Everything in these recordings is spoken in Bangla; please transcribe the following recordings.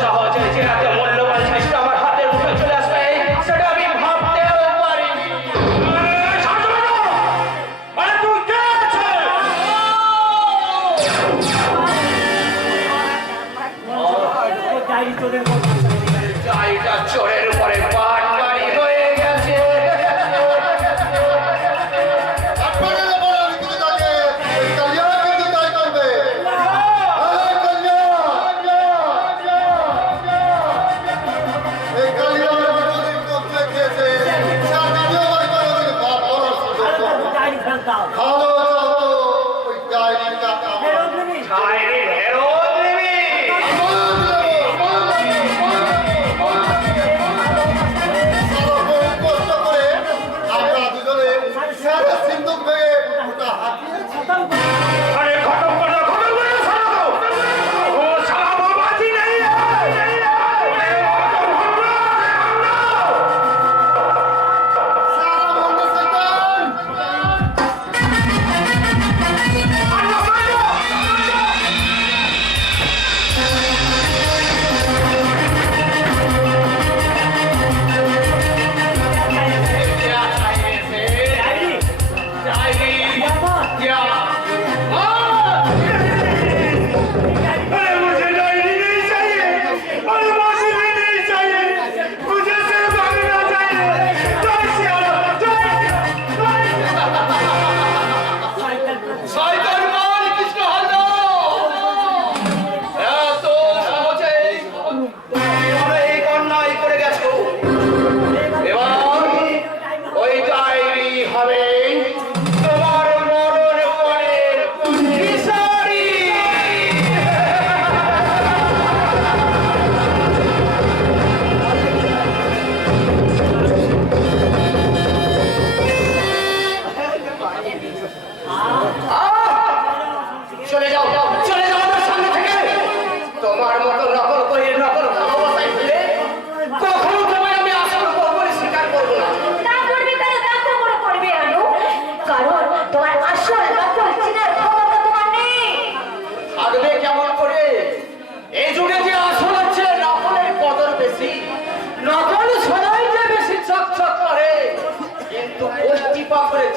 সহজে যে এত মূল্যবান জিনিসটা আমার হাতের মুঠে চলে আসবে সেটা আমি ভাবতেও পারিনি। ডায়েরিটা চোরের উপরে পাটকারি হয়ে গেছে।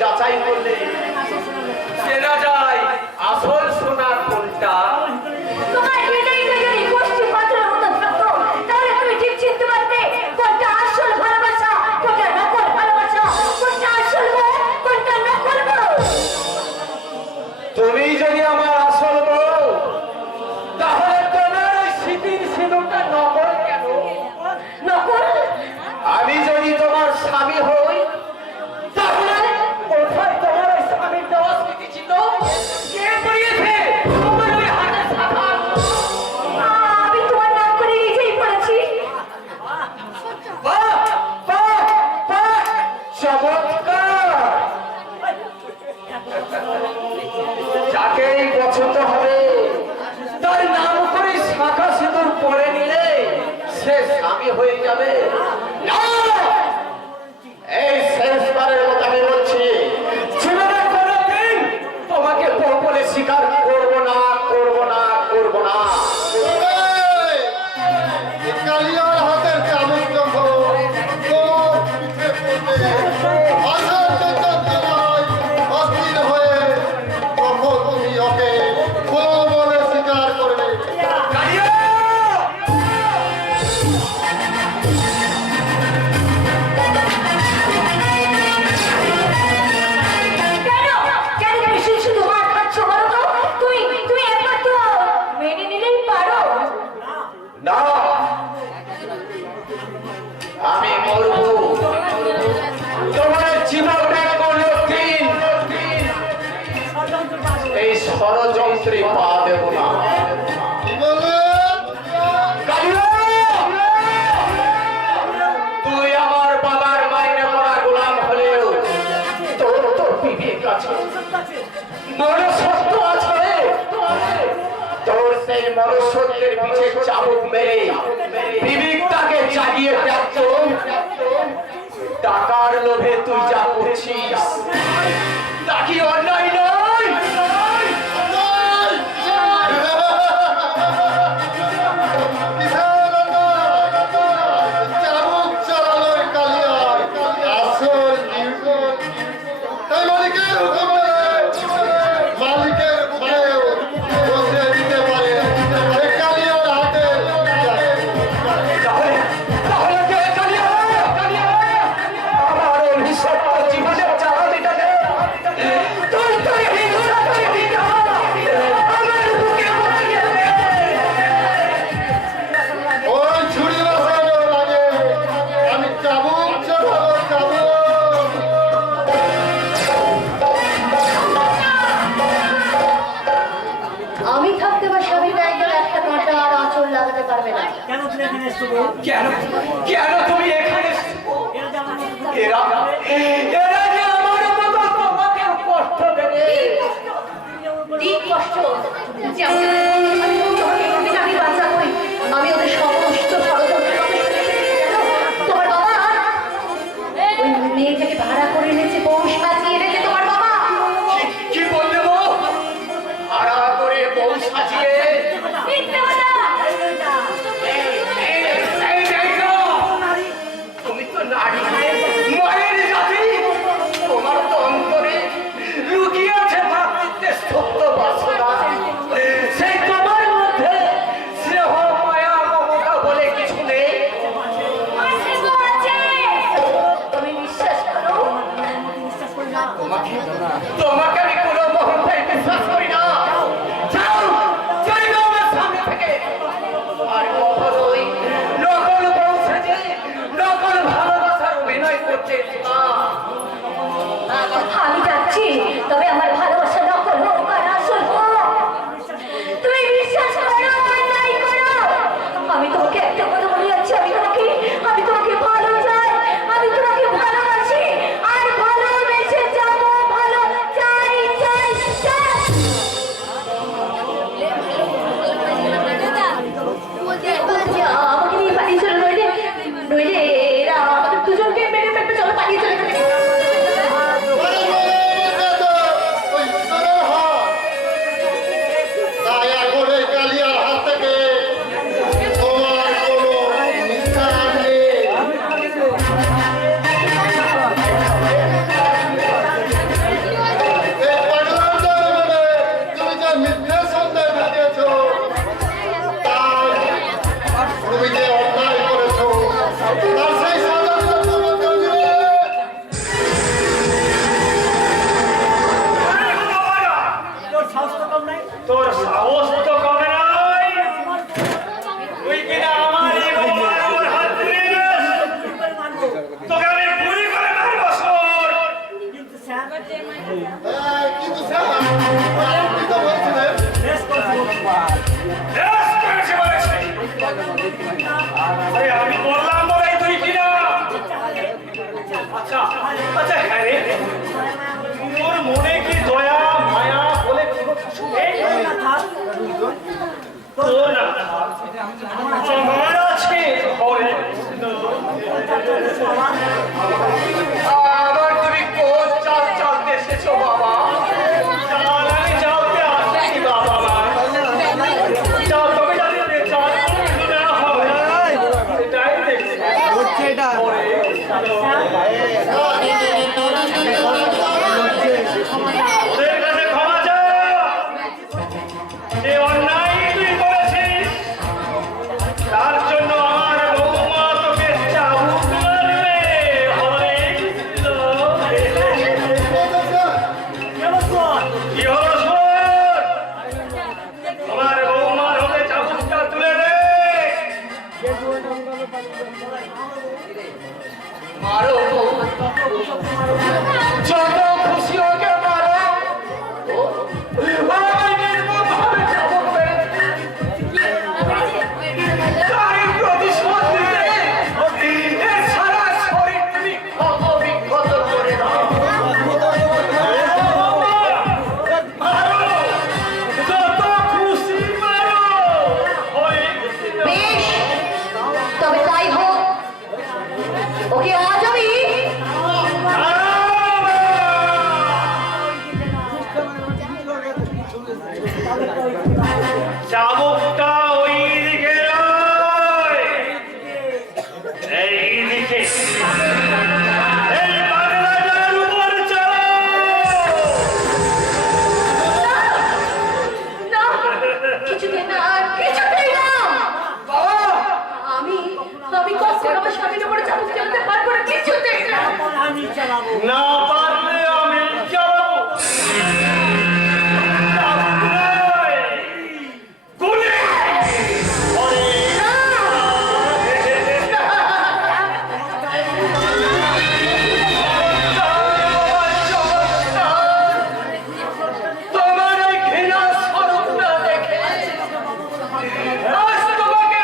যাচাই করলে চেনা যায় আসল সোনার কোনটা। তোমার হৃদয়টা যদি গোষ্ঠী পাথরের মতো থাকতো তাহলে তুমি ঠিক চিনতে পারতে কোনটা আসল ভালোবাসা, কোনটা নকল ভালোবাসা, কোনটা আসল বউ, কোনটা নকল বউ। তুমি যদি আমার আসল বউ তাহলে তোমার ওই স্মৃতির সিঁদুরটা নকল কেন? নকল? আমি যদি তোমার স্বামী হই তাহলে কোথায় তোমার ওই স্বামীর দেওয়া স্মৃতি ছিল? কে পড়িয়েছে তোমার ওই হাতের শাখা? আমি তোমার নাম করে নিজেই পড়েছি। বাহ, বাহ, বাহ, চমৎকার! যাকেই পছন্দ হবে তার নাম করে শাখা সিঁদুর পরে নিলে সে স্বামী হয়ে যাবে না। এই শেষবারের মতো আমি বলছি, জীবনে কোনোদিন তোমাকে বউ বলে স্বীকার করবো না, করবো না, করবো না। কালিয়ার হাতের চামচ যখন তোর পিঠে পড়বে, আসার যন্ত্রণায় অস্থির হয়ে তখন তুমি ওকে বউ বলে স্বীকার করবে। কালিয়া! কেন? কেন তুমি শুধু হাত খাচ্ছ বলো তো? তুমি একবার তো মেনে নিলেই পারো। না, আমি মরবো। তোমার জীবনে কোনদিন এই ষড়যন্ত্রে পা দেব না। কি বলে? কালিয়া! তুই আমার বাবার মাইনে পড়া গোলাম হলেও তোর তো বিবেক আছে, মনুষ্যত্ব আছে। তোর সেই মনুষ্যত্বের পিছে চাবুক মেরে বিবেকটাকে জাগিয়ে দেখত। টাকার লোভে তুই যা করছিস তা কি অন্যায় নয়? কিসের জানতে পারবে না। কেন তুমি এখানে এসছো বউ? কেন কেন তুমি এখানে এসেছো? এরা যে আমার মতো এরা এরা যে আমার মতো তোমাকে কষ্ট দেবে। কি কষ্ট যে আমি তোমাকে এভাবে আমি বাঁচা করি, আমি ওদের সমস্ত ষড়যন্ত্র তোমার বাবা ওই মেয়েটাকে ভাড়া করে এনেছে, বউ সাজিয়ে এনেছে তোমার বাবা। কি বললে বউ? ভাড়া করে বউ সাজিয়ে? মিথ্যে কথা। এই দেখো, তুমি তো নারী, মায়ের জাতি। তোমার তো অন্তরে লুকিয়ে আছে ভ্রাতৃত্বের সত্য বাসনা। সেই তোমার মধ্যে স্নেহ, মায়া, মমতা বলে কিছু নেই। আছে গো, আছে। তুমি বিশ্বাস করো? তোমাকে আমি কোনো মুহূর্তে বিশ্বাস করি না। যাও, চলে যাও আমার সামনে থেকে। আর কখনোই নকল বউ সেজে নকল ভালোবাসার অভিনয় করতে এসো না। আমি যাচ্ছি, তবে আমার ভালোবাসা নকল হোক আর আসল হোক। তুমি বিশ্বাস করো আর নাই করো, আমি তোমাকে একটা কথা বলে যাচ্ছি, আমি তোমাকে ভালো চাই, আমি তোমাকে ভালোবাসি আর ভালোবেসে যাবো, ভালো চাই চাই চাই। আমাকে নিয়ে পালিয়ে চলো, নইলে এরা আমাদের দুজনকে মেরে ফেলবে। চলো পালিয়ে চলে যাবে। ওই ঈশ্বরের হাত। তাই এখন এই কালিয়ার হাত থেকে তোমার কোনো নিস্তার নেই। এই পাগলার জন্মে তুমি যে মিথ্যে সন্দেহ দেখিয়েছো, তাই তুমি যে অন্যায় করেছো, তার সেই সাজা তোমাকে দিবে। তোর সাহস তো কম নাই। তোর সাহস তো কমে নাই। তুই কিনা আমার এই ভগবান আমার হাত তুলে নিস। কি করে মানবো? তোকে আমি গুলি করে মারবো সর। কিন্তু স্যার কিন্তু স্যার, আপনি তো বলছিলেন বেশ করছি বউ। বেশ করেছে বলেছে। আরে আমি বললাম বলেই তুই কিনা। আচ্ছা আচ্ছা হ্যাঁ রে, তোর মনে কি দয়া মায়া বলে কোনো কিছু নেই? না থাক। তোর না আমার আছে ঘরে। আবার তুমি কোন চাল চালতে এসেছো বাবা? চাল আমি চালতে আসিনি বাবা মা। চাল তবে জানি রে, চাল কিছু না হয়। এটাই দেখছি। পরে ওদের কাছে ক্ষমা চা। যে অন্যায় তুই করেছিস, তার জন্য আমার বৌমা তোকে চাবুক মারবে। হরে কৃষ্ণ। কেমন কর? কি হলো শোন? আমার বৌমার হাতে চাবুকটা তুলে দে। মারো বউ, যত খুশি ওকে মারো। ওই নির্মমভাবে চাবুক মেরেছে। তারই প্রতিশোধ নিতে এর সারা শরীর তুমি ক্ষত বিক্ষত করে দাও। মারো, যত খুশি মারো। হরে কৃষ্ণ। বেশ, তবে তাই হোক। ওকে আজ আমি চাবুকটা ওই দিকে নয়, এই দিকে। এই বাংলাটার উপর চালাও। না, কিছুতেই না, কিছুতেই না। বাবা, আমি কখনো আমার স্বামীর উপরে চাবুক চালাতে পারবো না, কিছুতেই না। তখন আমি চালাবো। না পারলে আমি চালাবো। চাবুক নয়, গুলি। হরে তোমার এই ঘৃণা স্বরূপটা দেখে আজ তোমাকে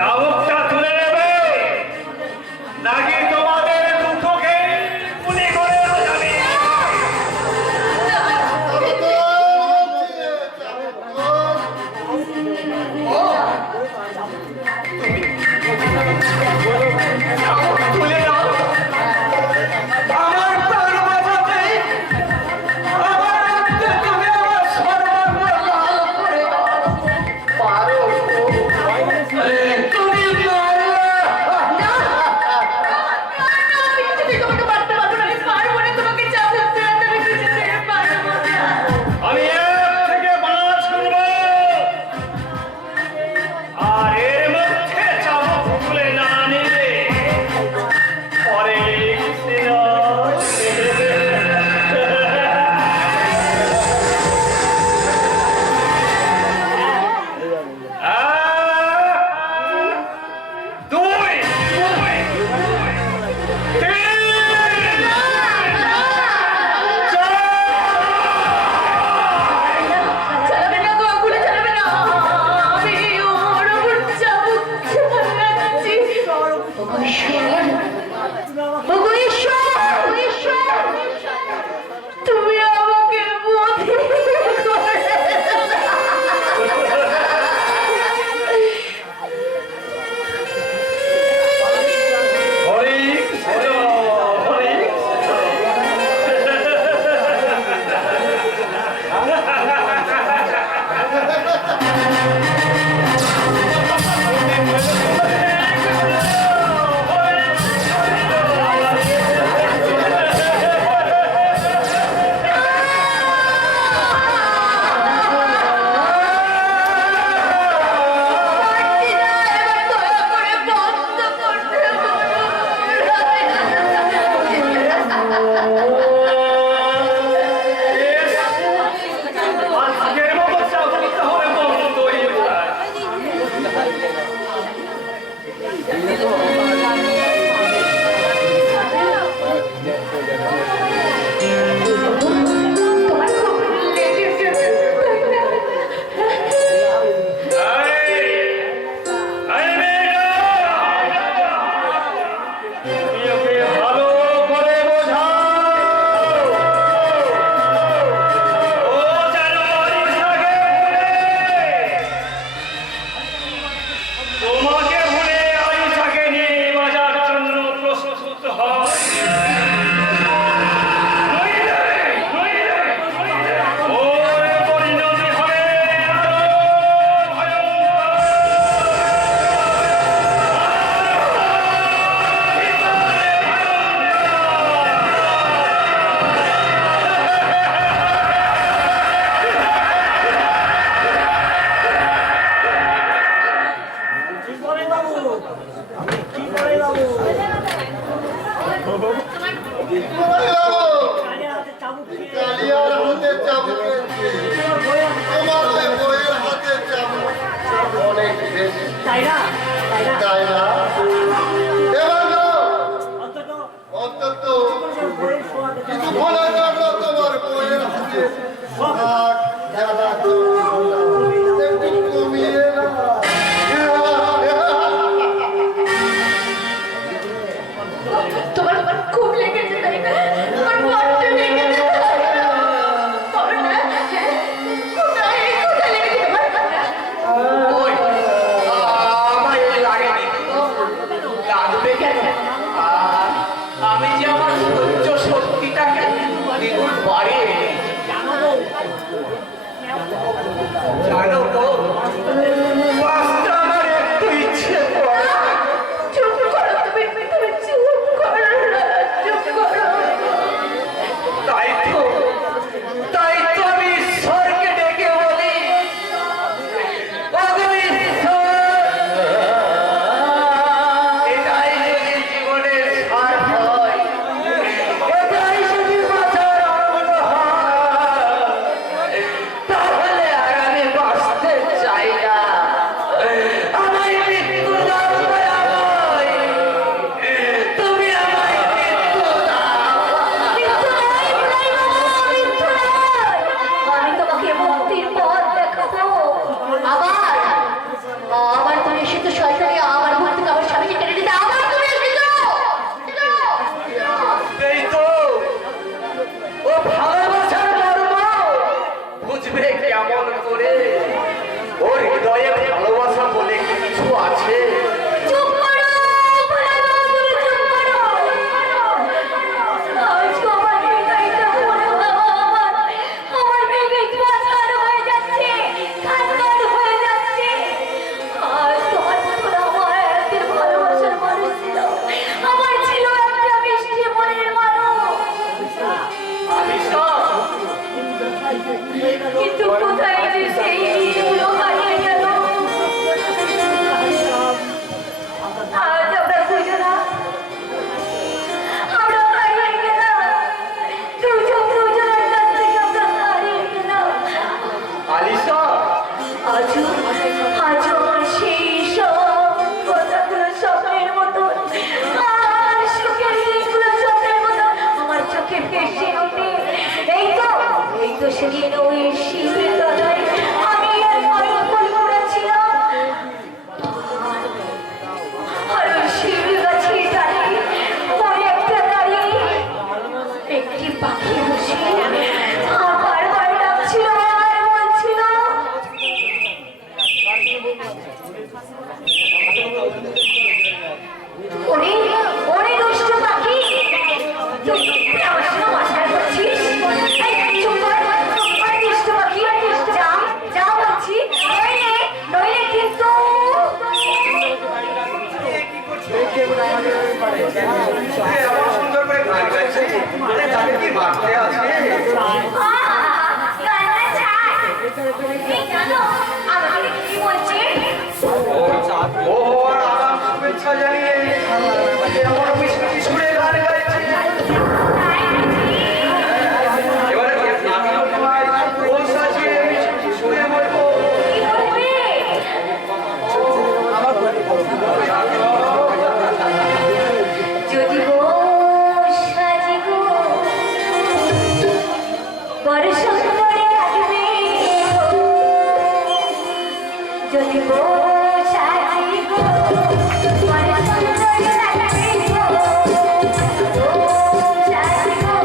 চাবুকটা তুলে নেবে নাকি তোমাদের দুটোকে গুলি করে যাবে? তুলে দাও আমার প্রাণ বাঁচাতে, আমার রক্তে তুমি আমার সর্বস্ব লাল করে দাও। পারো তুমি পারো। আমি তোমাকে মারতে পারবো না, আমি পারবো না তোমাকে চাবুক দিয়ে, আমি কিছুতে পারবো না। আমি এর থেকে বাঁচ শুনবো, আর এর মধ্যে চাবুক খুলে না নিলে পরে লিখতে চালাবে না গো, গুলি চালাবে না। আমি ওর উপর চাবুক চালাচ্ছি। ওগো ঈশ্বর, ওগো ঈশ্বর, ঈশ্বর, তুমি আমাকে বধির করে আজকের মতো চাবুক তাহলে বন্ধই যায়। তোমার খুব লেগেছে, তাই না? তুমি ওকে ভালো করে বোঝাও, ও যেন বাড়িটাকে তোমাকে ভুলে আইসাকে নিয়ে বাজার জন্য প্রস্তুত হয়। ওর পরিণতি হবে আরো ভয়ঙ্কর। কি করে বাবু? কি করে বাবু? কালিয়ার হাতে চাবুক খেয়ে কালিয়ার হাতে চাবুক তোমার বইয়ের তোমার ওই বইয়ের হাতে চাবুক অনেক বেশি, তাই না? তাই না? তাই না? এবার না, অন্তত অন্তত তোমার বইয়ের শোয়াতে কিছুক্ষণের জন্য তোমার বইয়ের হাতে রাগ, জ্বালা, একটু কমিয়ে না। তোমার খুব লেগেছে, তাই না? আমার বড্ড লেগেছে, তাই না? বলো না, কোথায় কোথায় লেগেছে তোমার? ওই আমার লাগেনি, লাগবে কেন? আমি যে আমার সহ্য শক্তিটাকে দ্বিগুণ বাড়িয়ে জানো তো, বাসটা আমার একটু ইচ্ছে করে। চুপ করো, তুমি তুমি চুপ করো, চুপ করো। তাই তো আমি ঈশ্বরকে ডেকে বলি, ওগো ঈশ্বর, এটাই যদি জীবনের সার হয়, এটাই যদি বাঁচার অঙ্গ হয়, তাহলে আর আমি বাঁচতে চাই না। বাড়তে আছে। কান্না চাই এই জানো আমাকে কি বলছে ও আর আগাম শুভেচ্ছা জানিয়ে এমন মিষ্টি সুরে গান গাইছে। তাই বুঝি? এবারে আমিও তোমায় ফুল সাজিয়ে মিষ্টি সুরে বলবো। কি বলবে যদি গো সাজি গো বড় সুন্দরী লাগবে গো। যদি গো সাজি গো বড় সুন্দরী লাগবে গো। গো সাজি গো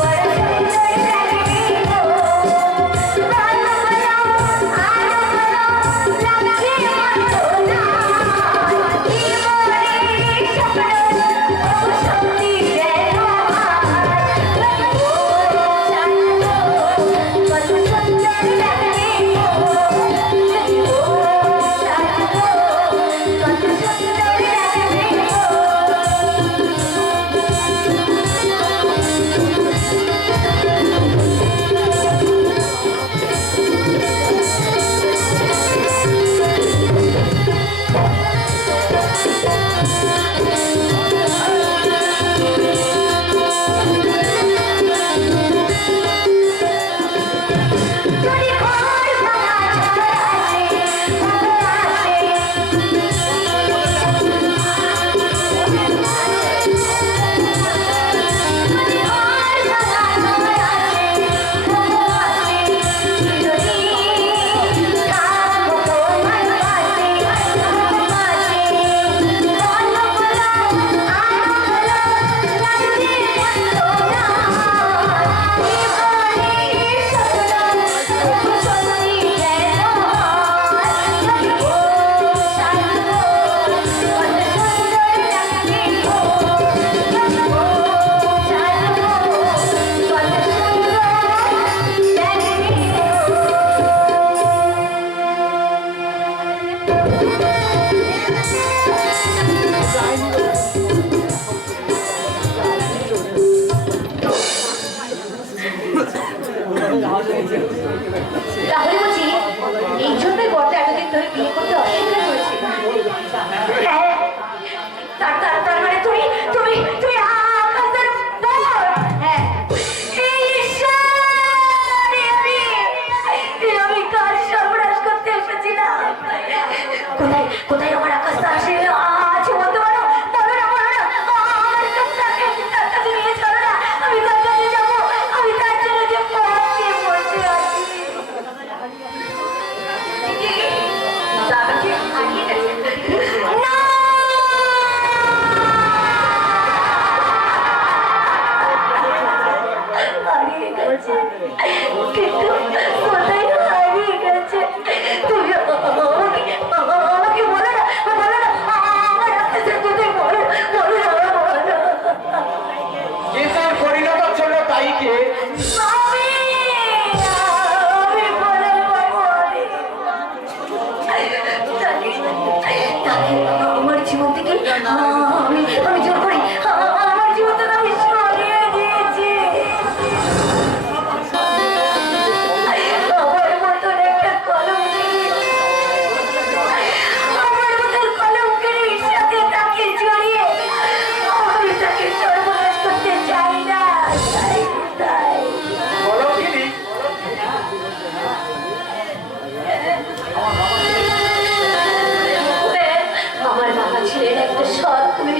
বড় সুন্দরী লাগবে গো। ভালো ভালো আলো ভালো লাগছে মতো না। জীবনের স্বপ্ন সত্যি যেন হয়। গো সাজি গো বড় সুন্দর লাগবে গো। যদি গো সাজি গো বড় সুন্দর লাগবে গো। যদি ঘর ভাঙা ঝড় আসে ভালো আসে। যদি ঘর ভাঙা ঝড় আসে ভালো আসে। যদি থাকো তোমার পাশে আমার পাশে। ভালো ভালো আলো ভালো লাগছে মতো না। জীবনের স্বপ্ন সত্যি যেন হয়। যদি গো সাজি গো বড় সুন্দর লাগবে গো। যদি গো সাজি গো বড় সুন্দর তাহলে বুঝি এই জন্যই বড়টা এতদিন ধরে বিয়ে করতে অস্বীকার করেছে। হ্যাঁ, তার মানে তুমি তুমি তুমি আকাশের বর। হ্যাঁ, এই ঈশ্বর, আমি কার সর্বনাশ করতে এসেছিলাম? কোথায় কোথায় আমার আকাশটা আসে আছে বলতে পারো? বলো না বলো না, আমার কাছে তার কাছে নিয়ে চলো না। আমি তার কাছে যাবো, আমি তার জন্য যে পথে বসে আছি। তাকে হারিয়ে গেছে। না! হারিয়ে গেছে, কিন্তু কোথায় হারিয়ে গেছে? তুমি আমাকে বলো না, বলো না, আমার আকাশের কোথায় বলো, বলো না, বলো না। কিসের পরিণত ছিল তাইকে? আমি বলে পাবো আমার জীবন থেকে আমি জোর করি আমার জীবন থেকে আমি সরিয়ে দিয়েছি। আমার মতন একটা কলঙ্কের সাথে তাকে জড়িয়ে আমি তাকে সর্বনাশ করতে চাই না। তাই বলো কিনি? আমার বাবা ছিলেন একটা সৎ পুলিশ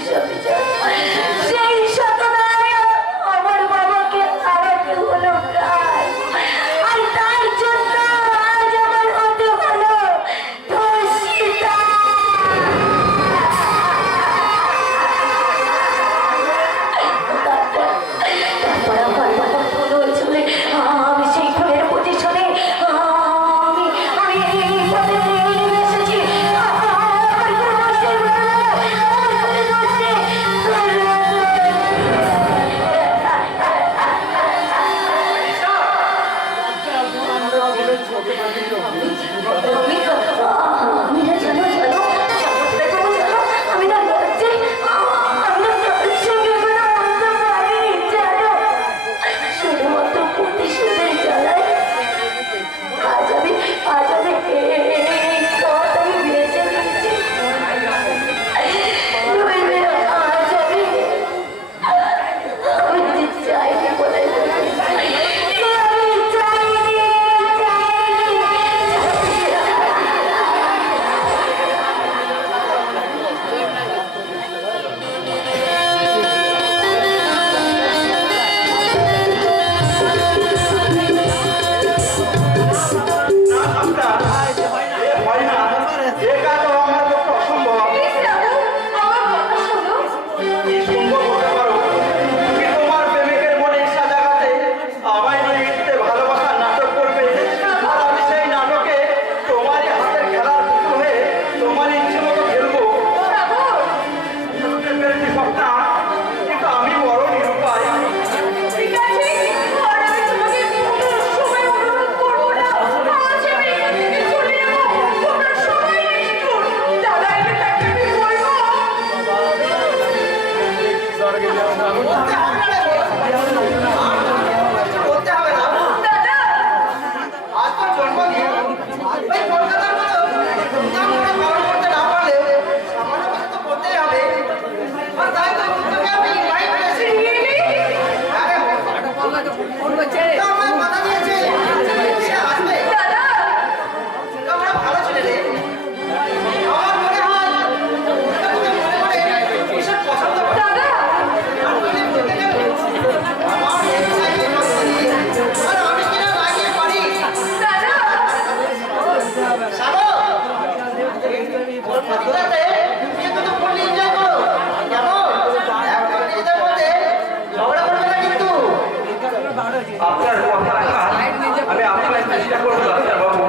চেষ্টা করবো ডাক্তারবাবু।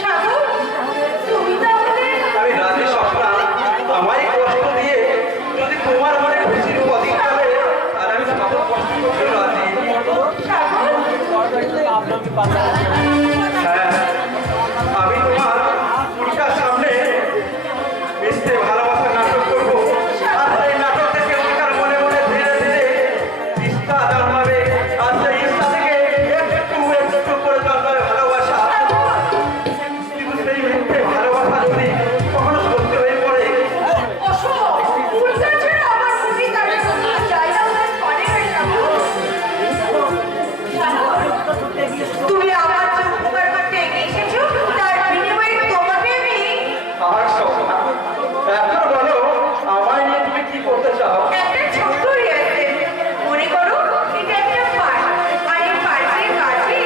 সাগর, তুমি তাহলে আমি রাজি স্বপ্না, আমারই কষ্ট দিয়ে যদি তোমার মনে খুশির অধিক হবে আর আমি তোমার কষ্ট করতে রাজি। সাগর, হ্যাঁ, আমি তোমার উল্কার সামনে মিশতে ভালোবাসার নাটক করবো। আর সেই নাটক থেকে উল্কার মনে মনে ধীরে ধীরে ইচ্ছা জন্মাবে। আর সেই ইচ্ছা থেকে একটু একটু করে জন্মাবে ভালোবাসা। কিন্তু সেই মিথ্যে ভালোবাসা যদি কখনো সত্যি হয়ে পড়ে, অসম্ভব। উল্কা ছাড়া আমার মনে তার কোনো জায়গা হয়ে পড়ে না, সাগর। সাগর, তুমি আমার যে উপকার করতে এগিয়ে এসেছো, তার বিনিময়ে তোমাকে আমি আর স্বপ্না, এখন বলো আমায় নিয়ে তুমি কি করতে চাও? একটা ছোট্ট রিহার্সেল। মনে করো এটা একটা পার্ক, আর এই পার্কের কাছে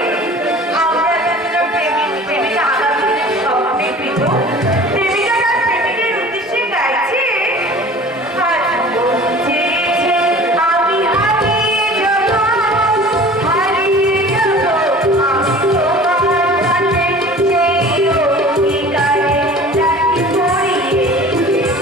আমরা যারা প্রেমিকা আগামী দিনের স্বপ্নে কৃত প্রেমিকা তার প্রেমিকের উদ্দেশ্যে গাইছে, হাসবো চেয়েছে আমি হারিয়ে যাব, হারিয়ে যাব আমি তোমার কাছে, সেই অঙ্গীকারে রাখি পরিয়ে আমি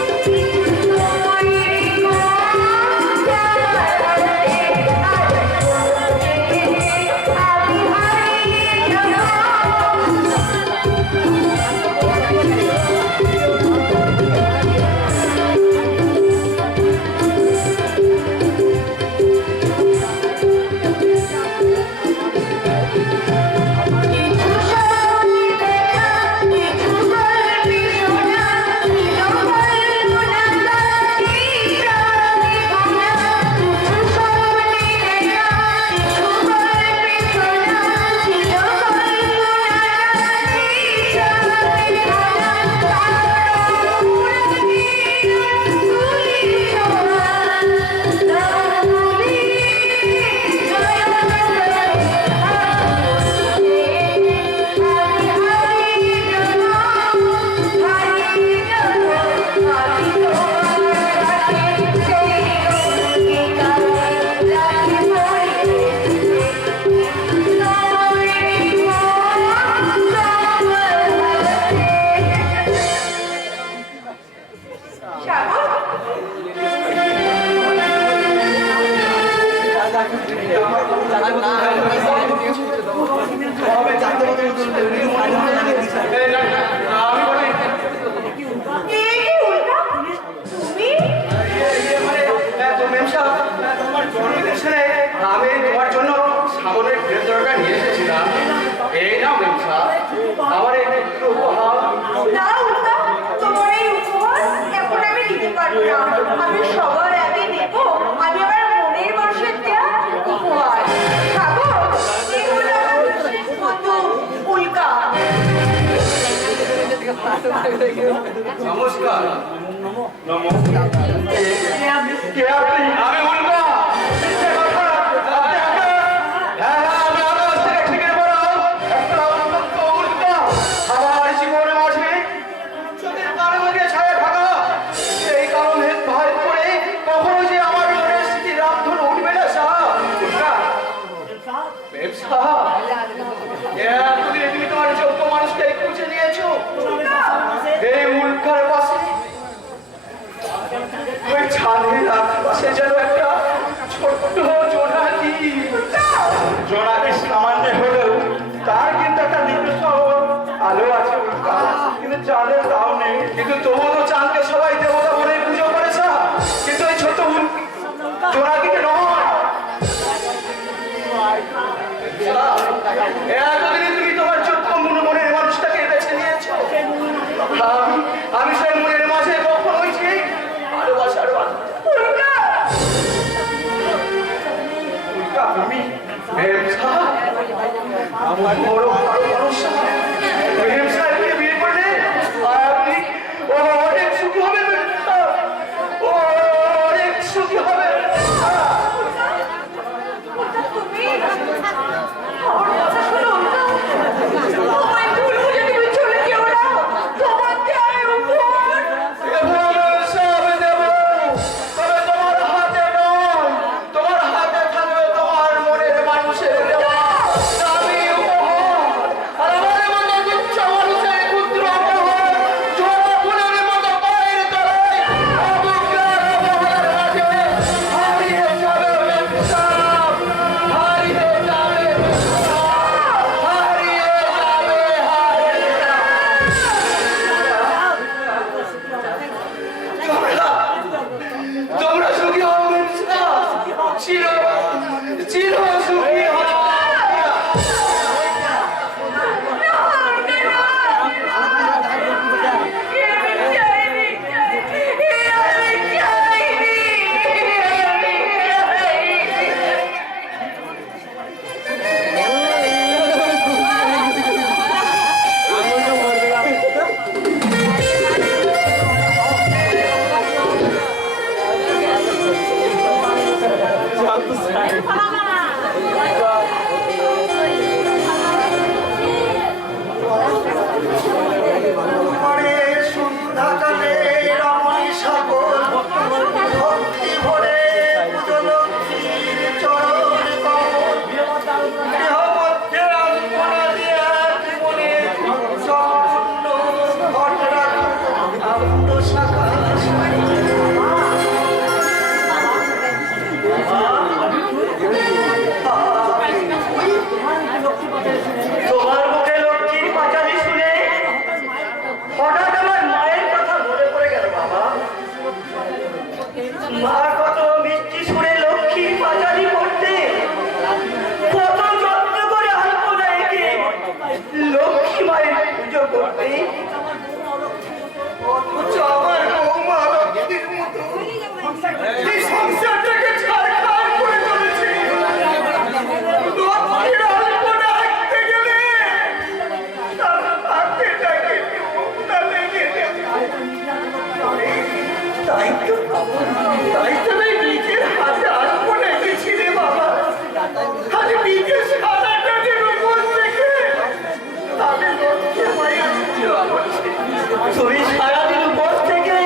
বলি তোমার জন্মদিন ছেড়ে আমি তোমার জন্য সামনের ড্রেস দরকার নিয়ে এসেছিলাম। এই নাও মেমসা, আমার এই একটু উপহার। না উল্কা, তোমার এই উপহার এখন আমি দিতে পারবো না। আমি সবার আগে দেব আমি আমার মনের মানুষের দেয়া উপহার। সাগর, এই হলো আমার বিশেষ বন্ধু উল্কা। নমস্কার। নমস্কার। কে আপনি? আমি উল্কা। মিথ্যে কথা। আপনি আকাশ। হ্যাঁ, আমি আকাশ থেকে ঠিকরে পড়া একটা অত্যন্ত উল্কা। আমার জীবনে মাঝে চোখের কালো দিয়ে ছায়া ঢাকা। সেই কারণে ভয় করে কখনো যে আমার মনের স্মৃতি রামধনু উঠবে না সাহা। উল্কা। ব্যবসা। এতদিনে তুমি তোমার যোগ্য মানুষকে খুঁজে নিয়েছো। এই উল্কার পাশে ওই ছাদের আশেপাশে যেন একটা ছোট্ট জোনাকি। জোনাকি সামান্য হলেও তার কিন্তু একটা নিজস্ব আলো আছে উল্কা। কিন্তু চাঁদের দাও নেই। কিন্তু তবুও তো চাঁদকে সবাই দেবতা বলে পুজো করেছে। কিন্তু এই ছোট্ট জোনাকিকে নয়। এতদিনে তুমি তোমার যোগ্য মনের মানুষটাকে বেছে নিয়েছো। আমি সেই মনের মাঝে কখনোই সেই ভালোবাসার উল্কা তুমি আমার বড় ভরসা। সাহেবকে বিয়ে করলে আপনি অনেক সুখী হবে। অনেক সুখী হবে। তুমি আমার কথা শোনো উল্কা। তোমায় ভুল বুঝে তুমি চলে যেও না। তোমার দেয়া এই উপহার সব দেব, তবে তোমার হাতে নয়। তোমার হাতে থাকবে তোমার মনের মানুষের দেওয়া দামি উপহার। চির চির সুখী হও। পরে সন্ধ্যাকালে রমণী সকল ভক্তি ভরে পুজো লক্ষ্মীর চরণ কমল। গৃহ মধ্যে আলপনা দিয়া মনে সম্পূর্ণ ঘট রাখো আনন্দ শাখা। তোমার মুখে লক্ষ্মীর পাঁচালি শুনে হঠাৎ আমার মায়ের কথা মনে পড়ে গেল বাবা। মা কত মিষ্টি সুরে লক্ষ্মীর পাঁচালি পড়তে, কত যত্ন করে আলপনা এঁকে লক্ষ্মী মায়ের পুজো করতে। অথচ আমার বৌমা লক্ষ্মীর মতো এই সংসারটাকে ছাড়খাড় করে চলেছে। লক্ষ্মীর আলপনা আঁকতে গেলে তার হাতেটাকে নোংরা লেগে গেছে। তাই তো আমি নিজের হাতে আলপনা এঁকেছি রে বাবা। আজ নিজের সাদাটাকে উপর থেকে আমি লক্ষ্মী মায়ের পুজো করছি। তুমি সারাদিন উপর থেকে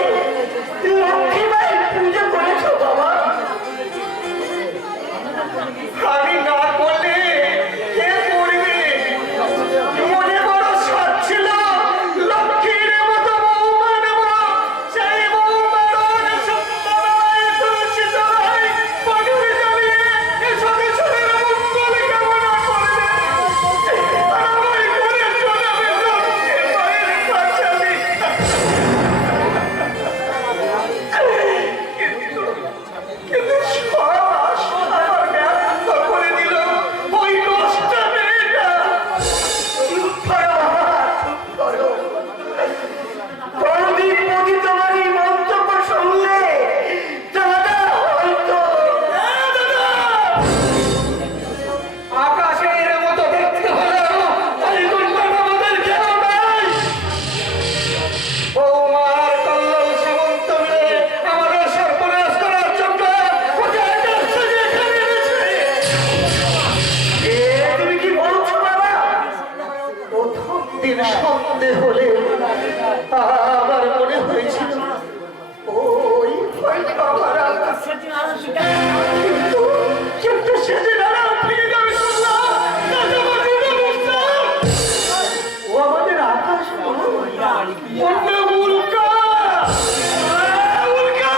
লক্ষ্মী মায়ের পুজো করেছো বাবা। আমি না করলে কে করবে? মনে বড় শখ ছিল লক্ষ্মীর মতো বৌমা নেব। সেই বৌমার সুন্দরায় তুলসিত রায় পাগড়ি জ্বালিয়ে সদস্যদের মঙ্গল কামনা করবে। আর আমায় করে চলাবে লক্ষ্মী মায়ের পাঁচালি। কিন্তু সব আশা আমার ব্যর্থ করে দিল ওই নষ্টা মেয়েটা। চুপ করো বাবা, চুপ করো। কোনদিন যদি তোমার এই মন্তব্য শুনলে দাদা হয়তো আকাশের মতো দেখতে হলেও পরিকল্পনা আমাদের কেন নাই? বৌমার কল্যাণ সামন্ত মিলে আমাদের সর্বনাশ করার জন্য কোথায় যাচ্ছে যে এখানে এনেছে? তুমি কি বলছো বাবা? প্রথম দিন সন্দেহ হলে আমার মনে হয়েছিল ওই হয়তো আমার আকাশ। কিন্তু সেদিন আরাম থেকে আমি শুনলাম ও আমাদের আকাশ অন্য উল্কা। উল্কা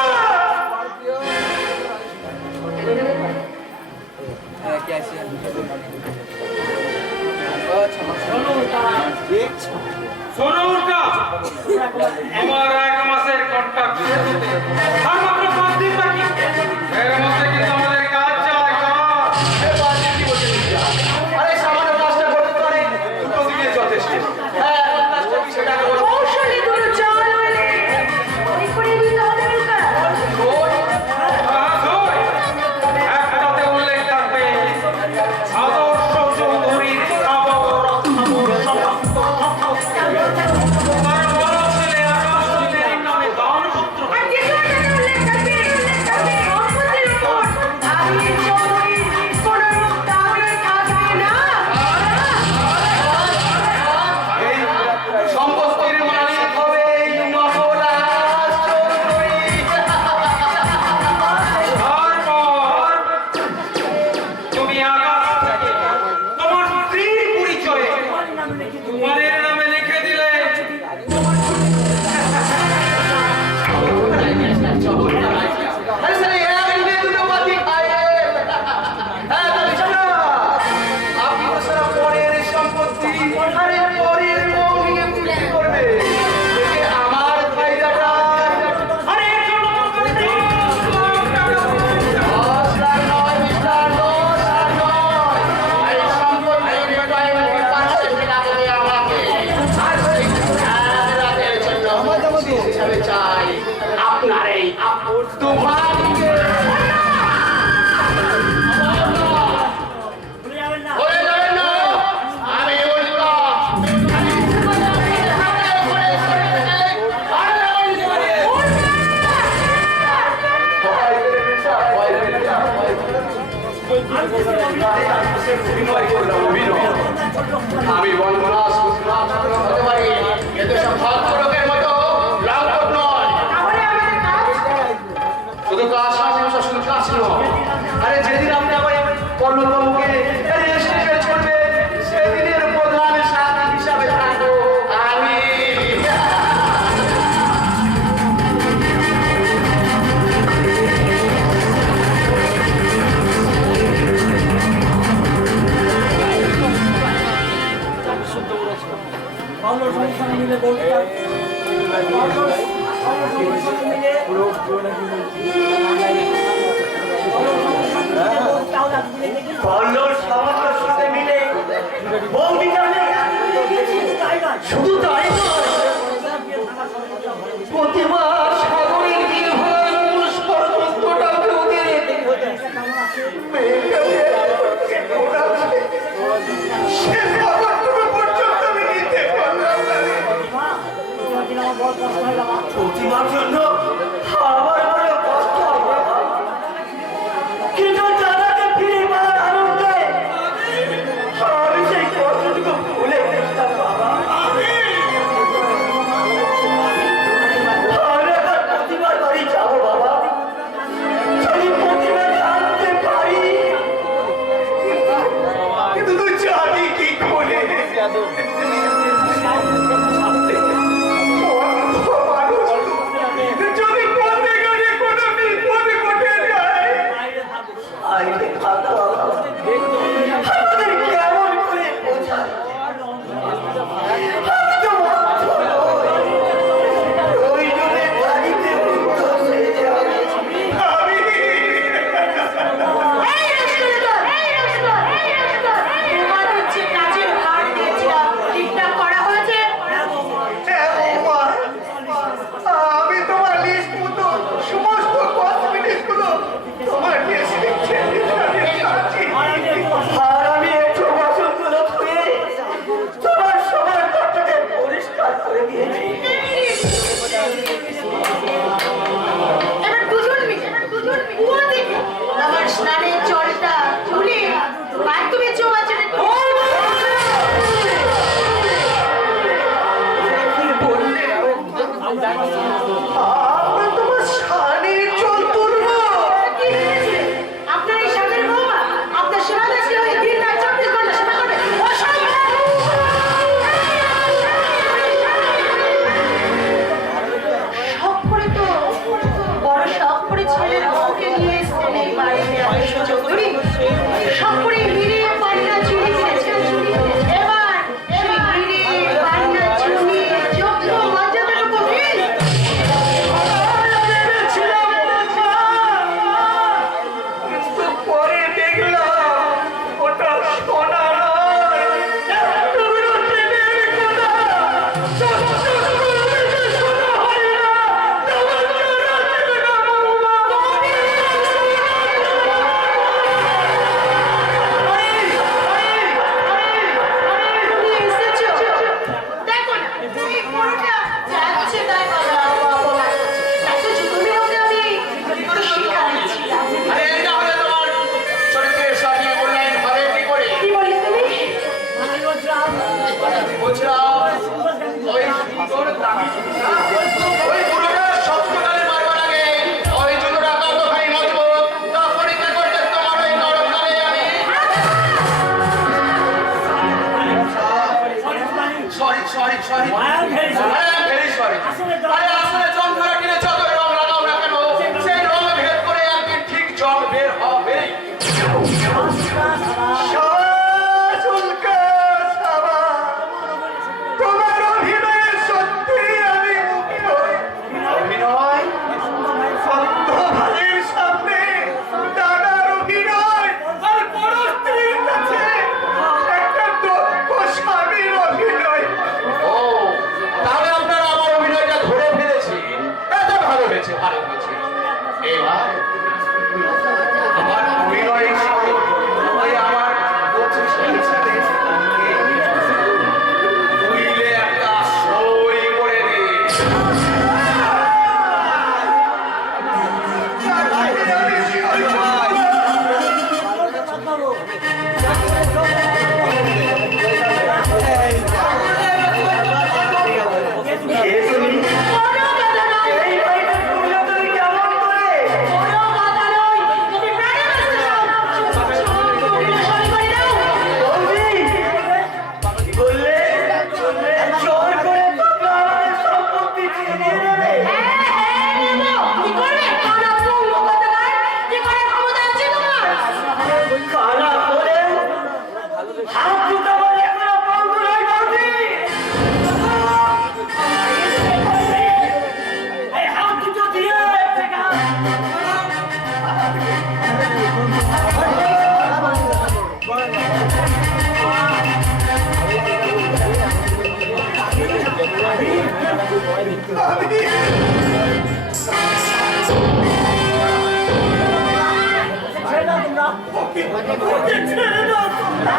শোনো উল্কা, আমার 1 মাসের কন্ট্রাক্ট শেষ হতে আর মাত্র 5 দিন বাকি। এর মধ্যে কিন্তু আমাদের কাজ চাই। আরে সামান্য কাজটা করতে পারে দুদিকে যথেষ্ট। হ্যাঁ, এখন কাজটা কি সেটা করো। কৌশলী কোনো চাল হলে অনেক করে দিতে হবে উল্কা। একটাতে উল্লেখ থাকবে আদর্শ চৌধুরীর খবর। তার বড় ছেলে আকাশ চৌধুরীর নামে দানপত্র। আর দ্বিতীয়টাতে উল্লেখ তোমাকে ভুলে যাবেন না বলে যাবেন না, আমি উল্কা। আমি বন্ধুরা হতে পারি, কিন্তু সব ফালতু লোকের মতো লাভ নয়। তাহলে আমাদের কাজ শুধু কাজ নয়, শুধু কাজ নয়। আরে যেদিন আপনি আমার পর্ণবাবুকে রেজিস্ট্রেশন করবে, সেদিনের প্রধান সাথী হিসাবে থাকবো আমি। ভালো সংসার মিলে বলতে বল্লর সমাজের সাথে মিলে বৌদিটা শুধু তাই নয়, প্রতিমা সাগরের বিয়ে হওয়ার মূল ষড়যন্ত্রটাকে ওদের সে খবরটুকু পর্যন্ত আমি নিতে পারলাম না। প্রতিমার জন্য আমার বড় কষ্ট হবে, কিন্তু দাদাকে ফিরে পাওয়ার আনন্দে আমি সেই কষ্টটুকু ভুলে গেছিলাম বাবা। আমি এখন প্রতিমার বাড়ি যাবো বাবা, যদি প্রতিমাকে আনতে পারি। কিন্তু তুই জানি কি করে যদি পথে গেলে কোনো বিপদ ঘটে যায়, আইনে থাকা আমাদের কেমন করে বোঝায়? আমি তো বাধ্য নই। প্রয়োজনে বাড়িতে বৃদ্ধ হয়ে যাবে। আমি এই রসগোল্লা, এই রসগোল্লা, এই রসগোল্লা। তোমার হচ্ছে কাজের ভার দিয়েছিলাম, ঠিকঠাক করা হয়েছে? আমি তোমার লিস্ট মতো সমস্ত কসমেটিক্স গুলো তোমার আর আমি একটু বাসনগুলো ধুয়ে তোমার সবার ঘরটাকে পরিষ্কার করে দিয়েছি। এবার দুজন মিলে কুয়ো থেকে আমার স্নানের জলটা তুলে বাথরুমে জমা চলে কি বললে? আমরা তোমার স্নানের জল তুলবো? আপনার এই স্বামীর বৌমা আপনার সেবা দাসী হয়ে দিন রাত 24 ঘন্টা সেবা করবে। শখ করে তো বড় শখ করে ছেলের বউকে নিয়ে এসছেন এই বাড়িতে আমি সুযোগ করি। শখ করে হিরে পান্না চুরি কিনেছেন। এবার হিরে পান্না চুরি যোগ্য মর্যাদাটুকু মিল পরে দেখলাম ওটা সোনা নয়, একটা প্রেমের কথা। সোনা হয় না, তোমার সোনা ছিল না বাবা। ছেড়ে দাও তোমরা। ওকে ছেড়ে দাও তোমরা।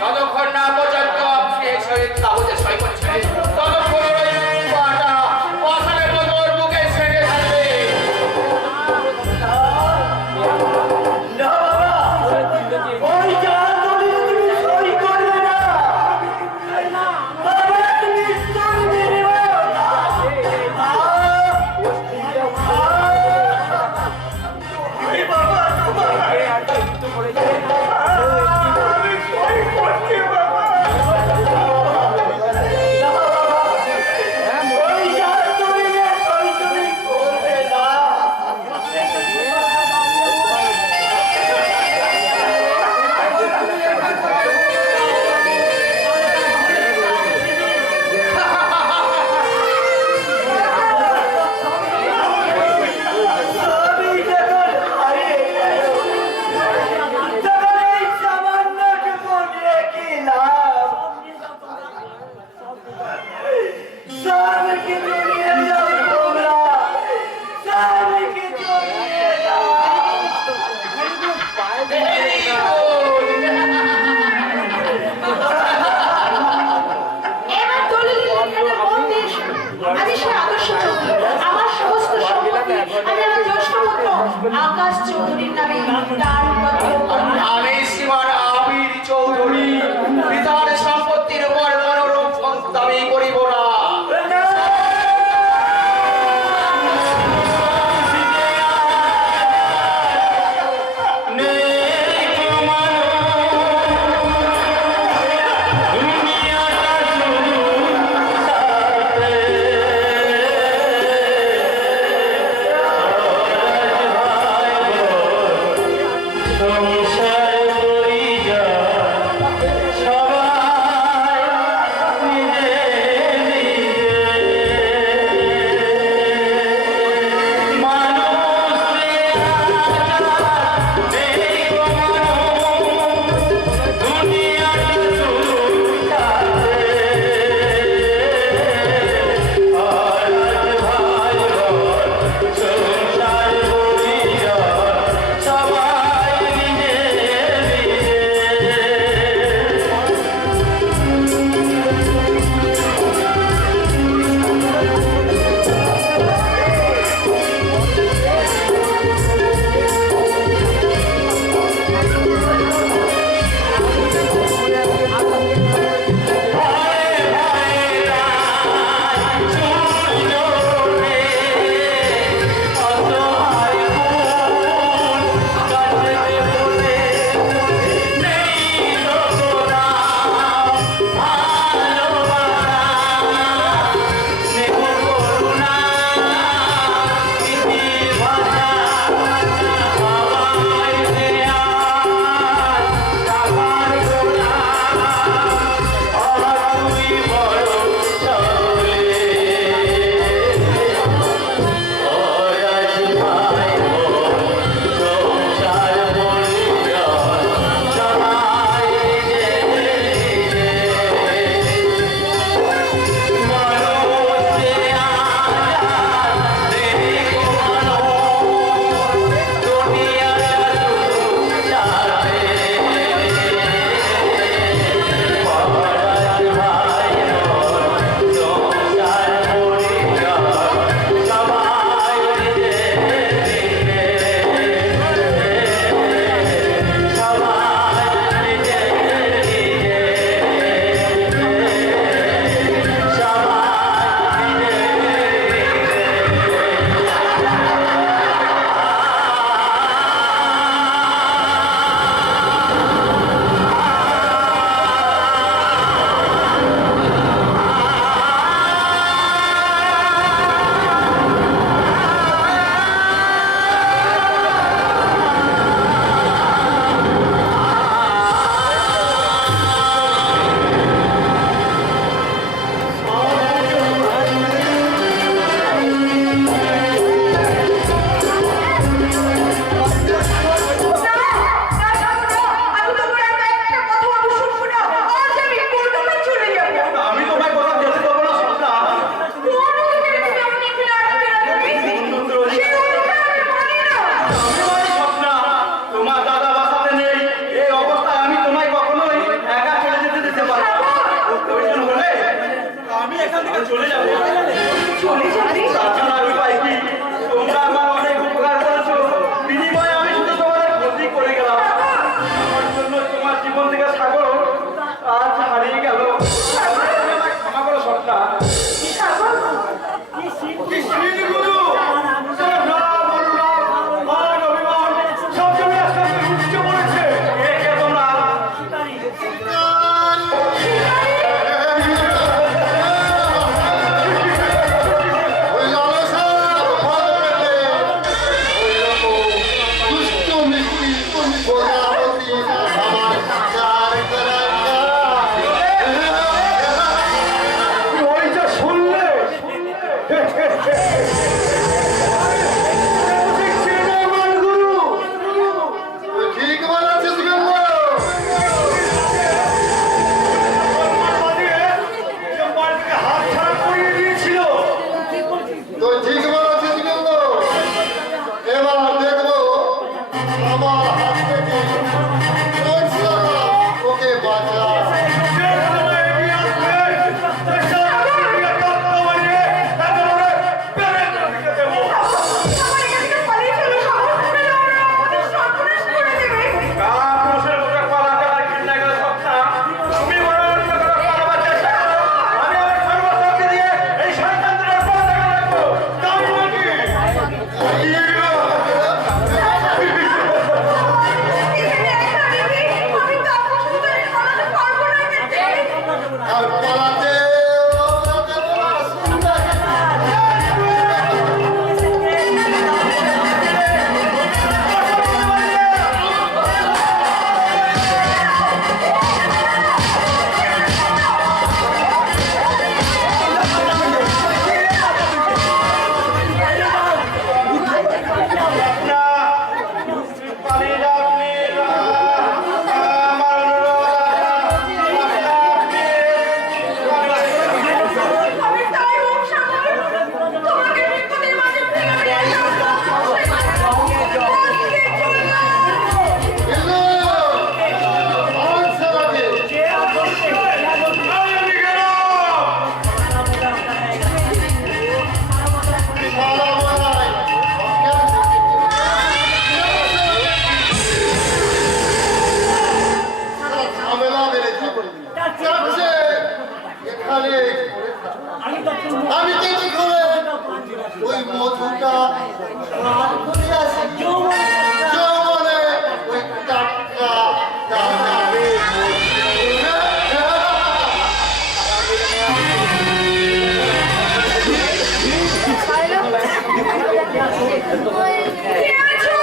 যতক্ষণ না পর্যন্ত আপনি এই শহীদ তাহলে সই করছেন ততক্ষণ ওই পাটা পাথরের মতো ওর বুকে ছেড়ে থাকবে। না বাবা, ওই জাল দলিল তুমি সই করবে না। বাবা, তুমি সই দেবে না। এই বাবা, আমি সই করছি বাবা। না বাবা, ওই জাল দলিলে সই তুমি করবে না। আমি যখন হারিয়ে গেল, তখন এই সামান্যটুকু রেখেছিলাম। সব কিছু নিয়ে যাও তোমরা, সব কিছু নিয়ে যাও। এবার দলিল লিখে বন্দি আমি সে আদর্শ চৌধুরী আমার সমস্ত সম্পত্তি আমি আমার জ্যেষ্ঠ পুত্র আকাশ চৌধুরীর নামে দানপত্র আমি শ্রীমান আবির চৌধুরী পিতার সম্পত্তির উপর মনোরম দাবি করিব না। সবাই নিজে চলে যাবো। চলে যাবি? তাছাড়া আর উপায় কি? তোমরা আমার অনেক উপকার করেছো, বিনিময়ে আমি শুধু তোমাদের ক্ষতি করে গেলাম। আমার জন্য তোমার জীবন থেকে সাগর আজ হারিয়ে গেল। তুমি আমায় ক্ষমা করো সত্তা। সাগর, কি শ্রীগুরু! তোমার রাম, অনুরাগ, মান, অভিমান সব জমি আস্তে আস্তে উঠছে পড়েছে। কে কে তোমরা? ওই লালসা ফল পেতে ওই রকম দুষ্ট মিষ্টি তুমি প্রজাপতি আমার চার ওই যে শুনলে গুরু ঠিক বলেছিস গঙ্গা হাত ছাড়া করিয়ে দিয়েছিল। তুই ঠিক বলেছিস গঙ্গা এবার দেখবো আমার হাত থেকে কোন সারা ওকে বাঁচা আমার এখান থেকে পালিয়ে চলো সাগর, নাহলে ওরা আমাদের সর্বনাশ করে দেবে। এখানে একা নেবে, আমি তাপস সুন্দরী পালাতে পারবো না যেতে। আর পালাতে আমি তাই হোক সাগর, তোমাকে বিপদের মাঝে ফেলে দিয়ে যাবো। ঝামেলা বেড়েছে এখানে আমি তো কি করে ওই মধুটা পান করে আসি যৌবনে ওই টাটকা টাটকা কে আছো?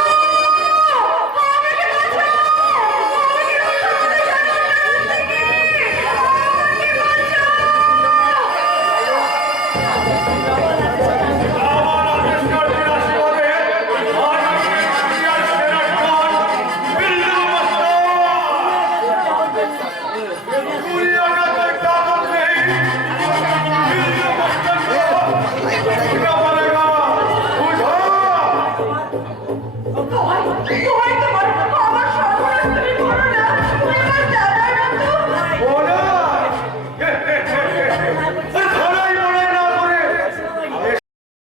আমাকে বাঁচাও! আমাকে বাঁচাও! আমাকে তোমায়